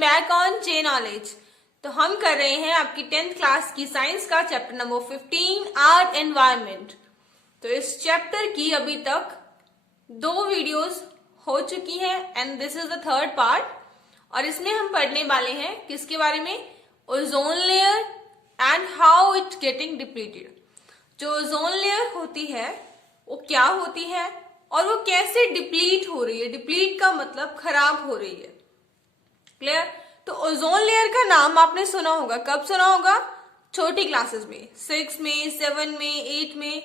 Back on J knowledge. तो हम कर रहे हैं आपकी 10th क्लास की साइंस का चैप्टर नंबर 15 आर एनवायरमेंट। तो इस चैप्टर की अभी तक 2 वीडियोस हो चुकी है and this is the third part. और इसमें हम पढ़ने वाले हैं किसके बारे में? Ozone layer and how it getting depleted. जो ओजोन लेयर होती है वो क्या होती है और वो कैसे डिप्लीट हो रही है। डिप्लीट का मतलब खराब हो रही है। क्लियर? तो ओजोन लेयर का नाम आपने सुना होगा। कब सुना होगा? छोटी क्लासेस में, 6 में, 7 में, 8 में,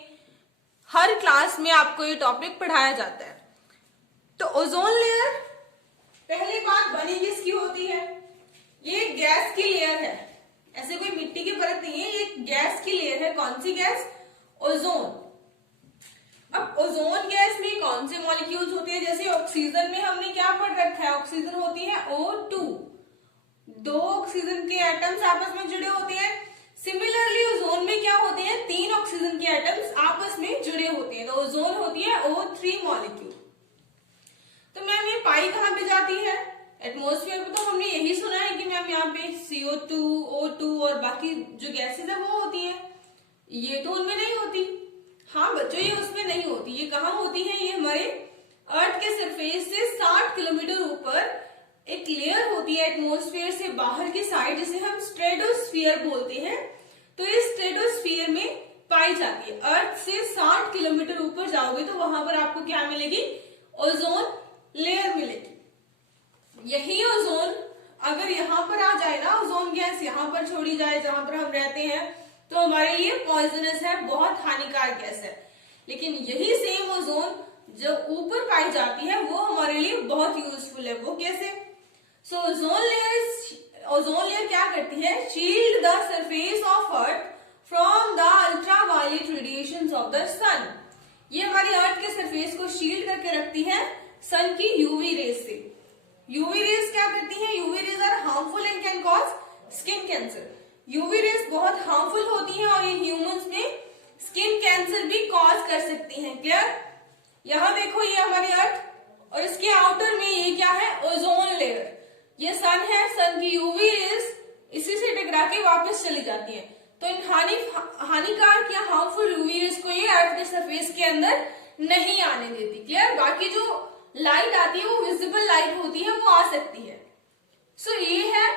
हर क्लास में आपको ये टॉपिक पढ़ाया जाता है। तो ओजोन लेयर पहली बात बनी किसकी होती है? ये गैस की लेयर है, ऐसे कोई मिट्टी की परत नहीं है, ये गैस की लेयर है। कौन सी गैस? ओजोन। अब ओजोन गैस में कौन से मॉलिक्यूल्स होते हैं? जैसे ऑक्सीजन में हमने क्या पढ़ रखा है? ऑक्सीजन होती है O2, 2 ऑक्सीजन के एटम्स आपस में जुड़े होते हैं। सिमिलरली ओजोन में क्या होते हैं? 3 ऑक्सीजन के एटम्स आपस में जुड़े होते हैं। तो ओजोन होती है O3 मॉलिक्यूल। तो मैम ये पाई कहाँ पे जाती है? एटमोस्फेयर में। तो हमने यही सुना है कि मैम यहाँ पे CO2, O2 और बाकी जो गैसेज है वो होती है। ये तो उनमें नहीं होती। हाँ बच्चों, ये उसमें नहीं होती। ये कहाँ होती है? ये हमारे अर्थ के सरफेस से 60 किलोमीटर ऊपर एक लेयर होती है एटमॉस्फेयर से बाहर की साइड, जिसे हम स्ट्रेटोस्फीयर बोलते हैं। तो इस स्ट्रेटोस्फीयर में पाई जाती है। अर्थ से 60 किलोमीटर ऊपर जाओगे तो वहां पर आपको क्या मिलेगी? ओजोन लेयर मिलेगी। यही ओजोन अगर यहाँ पर आ जाए ना, ओजोन गैस यहाँ पर छोड़ी जाए जहां पर हम रहते हैं, तो हमारे लिए पॉइजनस है, बहुत हानिकारक गैस है। लेकिन यही सेम ओजोन जो ऊपर पाई जाती है वो हमारे लिए बहुत यूजफुल है। वो कैसे? सो ओजोन लेयर क्या करती है? Shield the surface of earth from the ultraviolet radiations of the sun. ये हमारी अर्थ के सरफेस को शील्ड करके रखती है सन की यूवी रेज से। यूवी रेज क्या करती है? UV rays are harmful and can cause skin cancer. UV rays बहुत हार्मफुल होती हैं और ये ह्यूमंस में स्किन कैंसर भी कॉज कर सकती हैं। क्लियर? यहाँ देखो, ये हमारी अर्थ और इसके आउटर में ये क्या है? Ozone layer. ये सन है, सन की यूवी रेज इसी से टकरा के वापस चली जाती है। तो इन हानिकारक या हार्मफुल यूवी रेज को ये अर्थ के सरफेस के अंदर नहीं आने देती। क्लियर? बाकी जो लाइट आती है वो विजिबल लाइट होती है, वो आ सकती है। सो ये है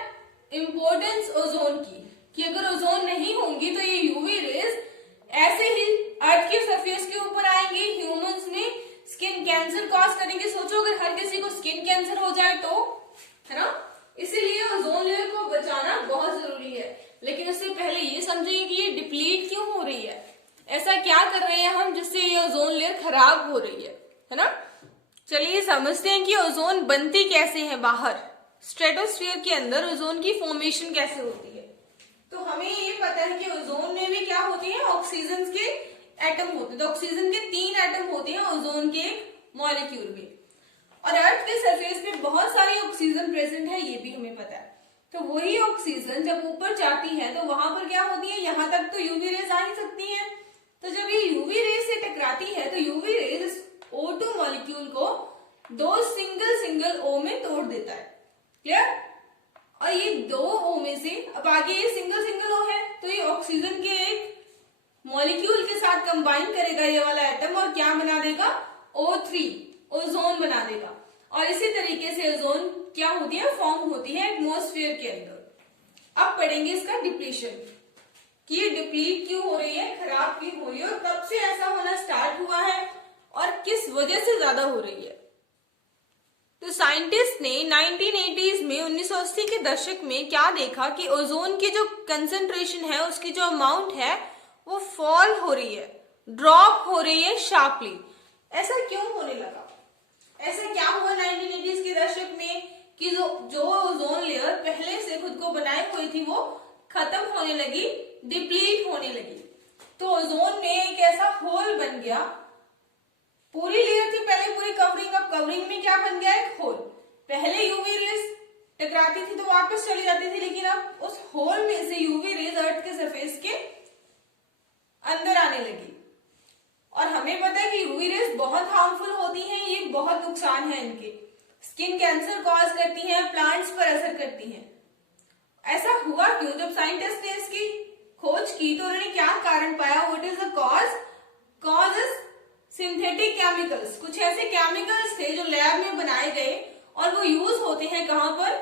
इंपॉर्टेंस ओजोन की, कि अगर ओजोन नहीं होंगी तो ये यूवी रेज ऐसे ही अर्थ के सरफेस के ऊपर आएंगे, ह्यूमंस में स्किन कैंसर कॉज करेंगे। सोचो अगर हर किसी को स्किन कैंसर हो जाए तो, है ना? इसीलिए ओजोन लेयर को बचाना बहुत जरूरी है। लेकिन उससे पहले ये समझिए कि ये डिप्लीट क्यों हो रही है, ऐसा क्या कर रहे हैं हम जिससे ये ओजोन लेयर खराब हो रही है ना? चलिए समझते हैं कि ओजोन बनती कैसे है बाहर, स्ट्रेटोस्फीयर के अंदर ओजोन की फॉर्मेशन कैसे होती है। तो हमें ये पता है कि ओजोन में भी क्या होती है? ऑक्सीजन के एटम होते हैं। तो ऑक्सीजन के 3 एटम होते हैं ओजोन के एक मॉलिक्यूल में। और अर्थ के सरफेस पे बहुत सारी ऑक्सीजन प्रेजेंट है, ये भी हमें पता है। तो वही ऑक्सीजन जब ऊपर जाती है तो वहां पर क्या होती है? यहाँ तक तो यूवी रेज आ ही सकती है। तो जब ये यूवी रेज से टकराती है तो यूवी रेज O2 मॉलिक्यूल को 2 सिंगल O में तोड़ देता है। क्लियर? और ये 2 O में से अब आगे ये सिंगल O है, तो ये ऑक्सीजन के एक मॉलिक्यूल के साथ कंबाइन करेगा ये वाला एटम और क्या बना देगा? O3, ओजोन बना देगा। और इसी तरीके से ओजोन क्या होती है? फॉर्म होती है एटमॉस्फेयर के अंदर। अब पढ़ेंगे इसका डिप्लीशन, कि ये डिप्लीट क्यों हो रही है, खराब क्यों हो रही है और कब से ऐसा होना स्टार्ट हुआ है और किस वजह से ज्यादा हो रही है। तो साइंटिस्ट ने 1980s में 1980 के दशक में क्या देखा कि ओजोन की जो कंसेंट्रेशन है, उसकी जो अमाउंट है वो फॉल हो रही है, ड्रॉप हो रही है शार्पली। ऐसा क्यों होने लगा? ऐसा क्या हुआ 1980s के दशक में कि जो ओजोन लेयर पहले से खुद को बनाए हुई थी वो खत्म होने लगी, डिप्लीट होने लगी। तो ओजोन में एक ऐसा होल बन गया। पूरी लेयर थी पहले पूरी कवरिंग, अब कवरिंग में क्या बन गया? एक होल। पहले यूवी रेज टकराती थी तो वापस चली जाती थी, लेकिन अब उस होल में से यूवी रेज अर्थ के सरफेस के अंदर आने लगी। और हमें पता है कि यूवी रेज बहुत हार्मफुल होती हैं, ये बहुत नुकसान है इनके। स्किन कैंसर कॉज करती हैं, प्लांट्स पर असर करती हैं। ऐसा हुआ क्यों? जब साइंटिस्ट ने इसकी खोज की तो उन्होंने क्या कारण पाया? What is the cause is synthetic chemicals. कुछ ऐसे केमिकल्स थे जो लैब में बनाए गए और वो यूज होते हैं कहां पर?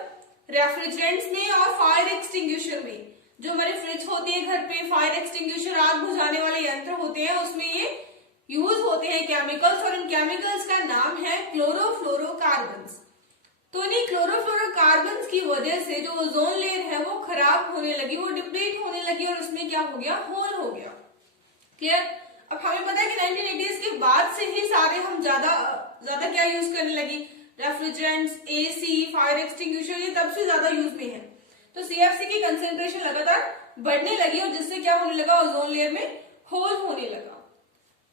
रेफ्रिजरेंट्स में और फायर एक्सटिंग्विशर में। जो हमारे फ्रिज होते हैं घर पे, फायर एक्सटिंग्विशर आग बुझाने वाले यंत्र होते हैं, उसमें ये यूज होते हैं केमिकल्स, और इन केमिकल्स का नाम है क्लोरोफ्लोरोकार्बन्स। तो इन्हीं क्लोरोफ्लोरोकार्बन्स की वजह से जो ओजोन लेयर है वो खराब होने लगी, वो डिप्लीट होने लगी और उसमें क्या हो गया? होल हो गया। क्लियर? अब हमें पता है कि 1980s के बाद से ही सारे हम ज्यादा क्या यूज करने लगी? रेफ्रिजरेंट्स, एसी, फायर एक्सटिंग्विशर, ये तब से ज्यादा यूज में है। तो सीएफसी की कंसेंट्रेशन लगातार बढ़ने लगी और जिससे क्या होने लगा? ओजोन लेयर में होल होने लगा।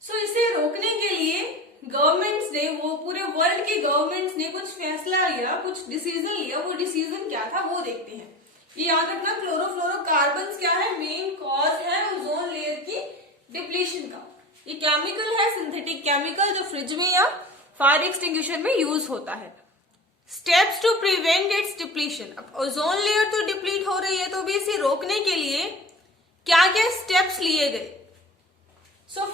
सो इसे रोकने के लिए गवर्नमेंट्स ने, वो पूरे वर्ल्ड के गवर्नमेंट्स ने कुछ फैसला लिया, कुछ डिसीजन लिया। वो डिसीजन क्या था वो देखते हैं। ये याद रखना, क्लोरोफ्लोरोकार्बन्स क्या है? मेन कॉज है ओजोन लेयर की डिप्लीशन का। ये केमिकल है, सिंथेटिक केमिकल, जो फ्रिज में या फायर एक्सटिंग्विशर में यूज होता है। Steps to prevent its depletion. अब ओजोन लेयर तो डिप्लीट हो रही है, तो भी इसे रोकने के लिए क्या क्या स्टेप्स लिए गए? सो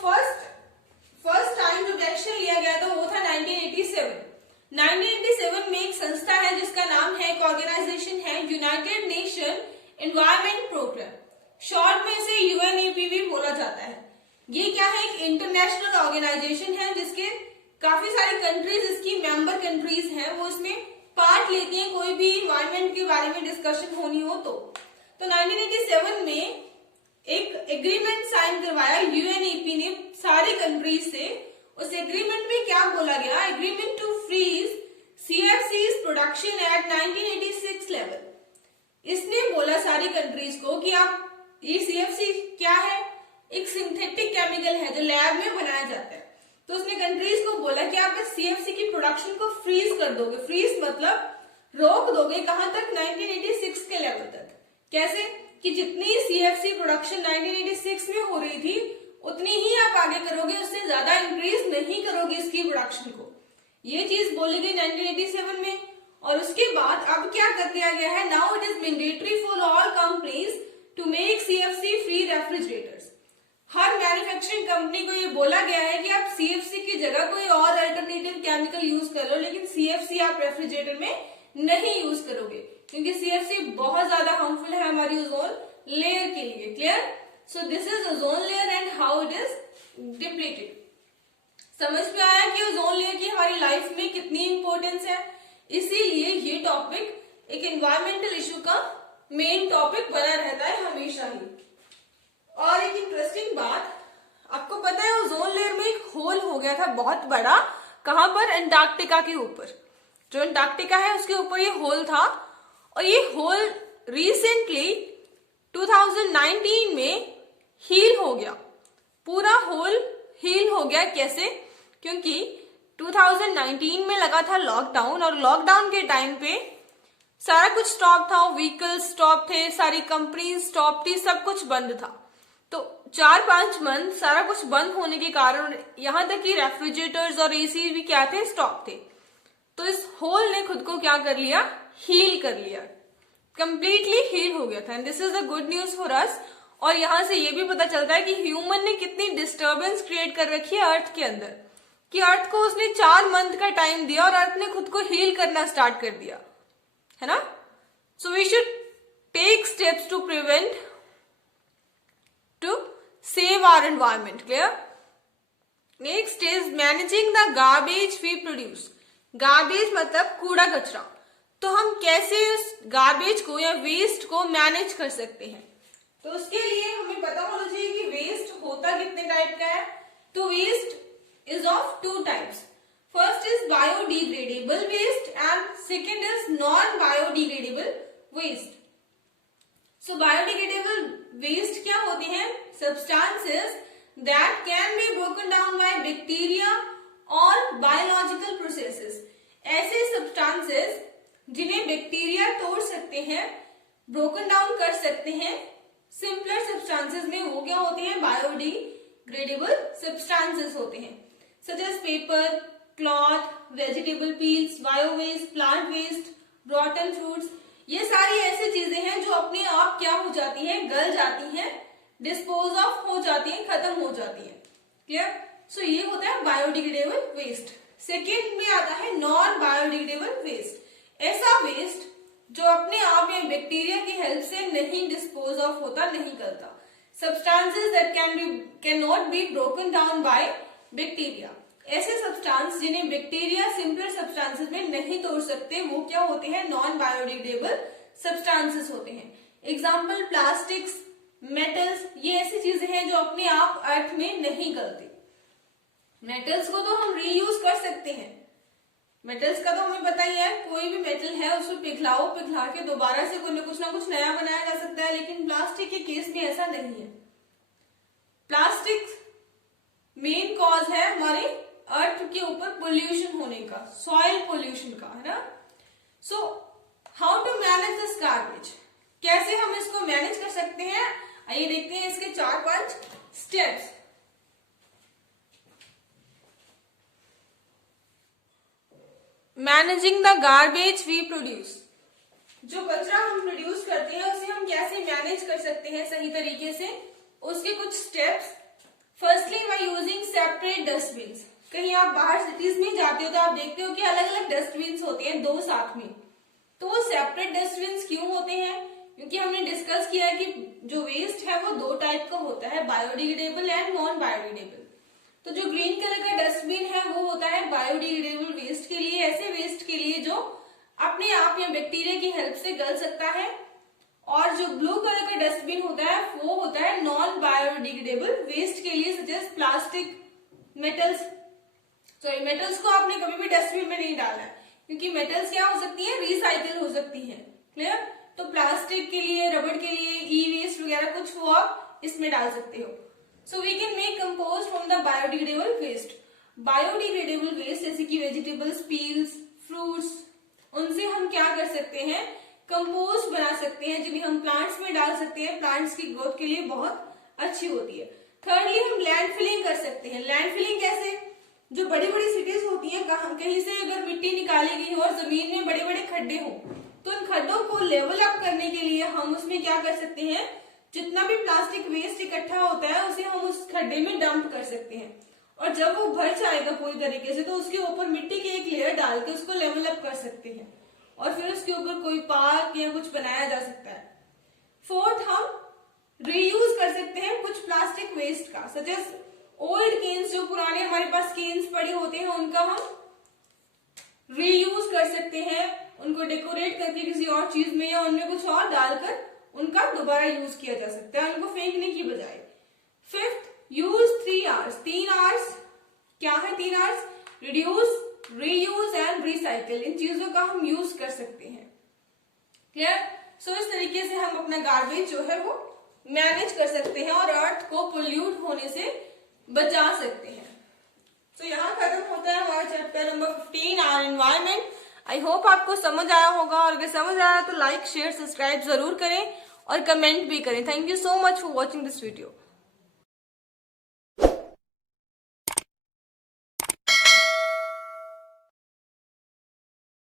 फर्स्ट टाइम जो एक्शन लिया गया था वो था 1987। 1987 में एक संस्था है जिसका नाम है, एक ऑर्गेनाइजेशन है, United Nation environment programme. Short में इसे यूएनईपी बोला जाता है। ये क्या है? एक इंटरनेशनल ऑर्गेनाइजेशन है जिसके काफी सारी कंट्रीज इसकी मेंबर कंट्रीज हैं, वो इसमें पार्ट लेती हैं कोई भी इन्वायरमेंट के बारे में डिस्कशन होनी हो तो 1987 में एक एग्रीमेंट साइन करवाया यूएनईपी ने सारी कंट्रीज से। उस एग्रीमेंट में क्या बोला गया? Agreement to freeze CFCs production at 1986 level. इसने बोला सारी कंट्रीज को कि आप, ये सीएफसी क्या है? एक सिंथेटिक केमिकल है जो लैब में बनाया जाता है। तो उसने कंट्रीज को बोला कि आप इस सीएफसी की प्रोडक्शन को फ्रीज कर दोगे। फ्रीज मतलब रोक दोगे, कहां तक? 1986 के लेवल तक। कैसे? कि जितनी सीएफसी प्रोडक्शन 1986 में हो रही थी उतनी ही आप आगे करोगे, उससे ज्यादा इंक्रीज नहीं करोगे इसकी प्रोडक्शन को। ये चीज बोली गई 1987 में। और उसके बाद अब क्या कर दिया गया है? Now it is mandatory for all companies to make CFC free refrigerators. हर मैन्युफैक्चरिंग कंपनी को ये बोला गया है कि आप सीएफसी की जगह कोई और अल्टरनेटिव केमिकल यूज कर लो, लेकिन सीएफसी आप रेफ्रिजरेटर में नहीं यूज करोगे, क्योंकि सीएफसी बहुत ज्यादा हार्मफुल है हमारी ओजोन लेयर के लिए। Clear? So this is ozone layer and how it is depleted. समझ में आया कि ओजोन लेयर की हमारी लाइफ में कितनी इंपॉर्टेंस है। इसीलिए ये टॉपिक एक एनवायरमेंटल इशू का मेन टॉपिक बना रहता है हमेशा ही। और एक इंटरेस्टिंग बात, आपको पता है ओजोन लेयर में एक होल हो गया था बहुत बड़ा। कहां पर? अंटार्कटिका के ऊपर। जो अंटार्कटिका है उसके ऊपर ये होल था, और ये होल रिसेंटली 2019 में हील हो गया। पूरा होल हील हो गया। कैसे? क्योंकि 2019 में लगा था लॉकडाउन, और लॉकडाउन के टाइम पे सारा कुछ स्टॉप था, व्हीकल्स स्टॉप थे, सारी कंपनीज स्टॉप थी, सब कुछ बंद था। तो 4-5 मंथ सारा कुछ बंद होने के कारण यहां तक कि रेफ्रिजरेटर्स और एसी भी क्या थे? स्टॉप थे। तो इस होल ने खुद को क्या कर लिया? हील कर लिया, कंप्लीटली हील हो गया था। And this is a good news for us. और यहां से ये भी पता चलता है कि ह्यूमन ने कितनी डिस्टर्बेंस क्रिएट कर रखी है अर्थ के अंदर, कि अर्थ को उसने 4 मंथ का टाइम दिया और अर्थ ने खुद को हील करना स्टार्ट कर दिया, है ना? So we should take steps to prevent, to save our environment. Clear? Next is managing the garbage we produce. Garbage मतलब कूड़ा कचरा। तो हम कैसे उस गार्बेज को या वेस्ट को मैनेज कर सकते हैं? तो उसके लिए हमें पता होना चाहिए कि वेस्ट होता कितने टाइप का है। तो waste is of 2 types. First is biodegradable waste and second is non biodegradable waste. So biodegradable waste क्या होते हैं? Substances that can be broken down by bacteria और बायोलॉजिकल प्रोसेसेस। ऐसे सब्सटेंसेस जिन्हें बैक्टीरिया तोड़ सकते हैं, ब्रोकन डाउन कर सकते हैं सिंपलर सब्सटेंसेस में, वो क्या होते हैं? बायोडिग्रेडेबल सब्सटेंसेस होते हैं, such as paper, cloth, vegetable peels, bio waste, plant waste, rotten fruits, ये सारी ऐसी चीजें हैं जो अपने आप क्या हो जाती हैं, गल जाती हैं, डिस्पोज ऑफ हो जाती हैं, खत्म हो जाती हैं। क्लियर? सो ये होता है बायोडिग्रेडेबल वेस्ट। सेकेंड में आता है नॉन बायोडिग्रेडेबल वेस्ट। ऐसा वेस्ट जो अपने आप या बैक्टीरिया की हेल्प से नहीं डिस्पोज ऑफ होता, नहीं करता। Substances that can not be broken down by bacteria. ऐसे सब्सटेंस जिन्हें बैक्टीरिया सिंपल सब्सटेंसेस में नहीं तोड़ सकते, वो क्या होते हैं, नॉन बायोडिग्रेडेबल सब्सटेंसेस होते हैं। एग्जाम्पल प्लास्टिक्स, मेटल्स, ये ऐसी चीजें हैं जो अपने आप अर्थ में नहीं गलती। मेटल्स को तो हम रीयूज कर सकते हैं, मेटल्स का तो हमें पता ही है, कोई भी मेटल है उसको पिघला के दोबारा से कुछ ना कुछ नया बनाया जा सकता है, लेकिन प्लास्टिक के केस में ऐसा नहीं है। प्लास्टिक मेन कॉज है हमारे अर्थ के ऊपर पोल्यूशन होने का, सॉइल पोल्यूशन का, है ना। So how to manage this garbage, कैसे हम इसको मैनेज कर सकते हैं, आइए देखते हैं इसके 4-5 steps. Managing the garbage we produce, जो कचरा हम प्रोड्यूस करते हैं उसे हम कैसे मैनेज कर सकते हैं सही तरीके से, उसके कुछ steps. Firstly by using separate dustbins. कहीं आप बाहर सिटीज में जाते हो तो आप देखते हो कि अलग अलग डस्टबिन्स होते हैं, 2 साथ में। तो वो सेपरेट डस्टबिन्स क्यों होते हैं, क्योंकि हमने डिस्कस किया है कि जो वेस्ट है वो 2 टाइप का होता है, बायोडिग्रेडेबल एंड नॉन बायोडिग्रेडेबल। तो जो ग्रीन कलर का डस्टबिन है वो होता है बायोडिग्रेडेबल वेस्ट के लिए, ऐसे वेस्ट के लिए जो अपने आप या बैक्टीरिया की हेल्प से गल सकता है। और जो ब्लू कलर का डस्टबिन होता है वो होता है नॉन बायोडिग्रेडेबल वेस्ट के लिए, such as plastic, metals. Sorry, metals को आपने कभी भी डस्टबिन में नहीं डालना है, क्योंकि मेटल्स क्या हो सकती है, रिसाइकिल हो सकती है। क्लियर? तो प्लास्टिक के लिए, रबड़ के लिए, ई वेस्ट वगैरह कुछ वो आप इसमें डाल सकते हो। So we can make compost from the biodegradable waste. Biodegradable waste जैसे कि वेजिटेबल्स, पील्स, फ्रूट्स, उनसे हम क्या कर सकते हैं, कंपोस्ट बना सकते हैं, जिन्हें हम प्लांट्स में डाल सकते हैं, प्लांट्स की ग्रोथ के लिए बहुत अच्छी होती है। थर्डली हम लैंड फिलिंग कर सकते हैं। लैंड फिलिंग कैसे, जो बड़ी बड़ी सिटीज होती है, कहीं से अगर मिट्टी निकाली गई हो और जमीन में बड़े बड़े खड्डे हो, तो उन खड्डों को लेवल अप करने के लिए हम उसमें क्या कर सकते हैं, जितना भी प्लास्टिक वेस्ट इकट्ठा होता है उसे हम उस खड्डे में डंप कर सकते हैं, और जब वो भर जाएगा पूरी तरीके से तो उसके ऊपर मिट्टी की एक लेयर डाल के उसको लेवल अप कर सकते हैं, और फिर उसके ऊपर कोई पार्क या कुछ बनाया जा सकता है। फोर्थ, हम रीयूज कर सकते हैं कुछ प्लास्टिक वेस्ट का, सच एज ओल्ड केन्स, जो पुराने हमारे पास केन्स पड़े होते हैं उनका हम रीयूज कर सकते हैं, उनको डेकोरेट करके किसी और चीज में या उनमें कुछ और डालकर उनका दोबारा यूज किया जा सकता है, उनको फेंकने की बजाय। Fifth, use 3 R's। 3 R's क्या है? 3 R's, reduce, reuse and recycle. इन चीजों का हम यूज कर सकते हैं। क्लियर? सो इस तरीके से हम अपना गार्बेज जो है वो मैनेज कर सकते हैं और अर्थ को पोल्यूट होने से बचा सकते हैं। तो यहाँ खत्म होता है हमारा chapter number 15, our environment. I hope आपको समझ आया होगा, और अगर समझ आया तो लाइक, शेयर, सब्सक्राइब जरूर करें और कमेंट भी करें। Thank you so much for watching this video.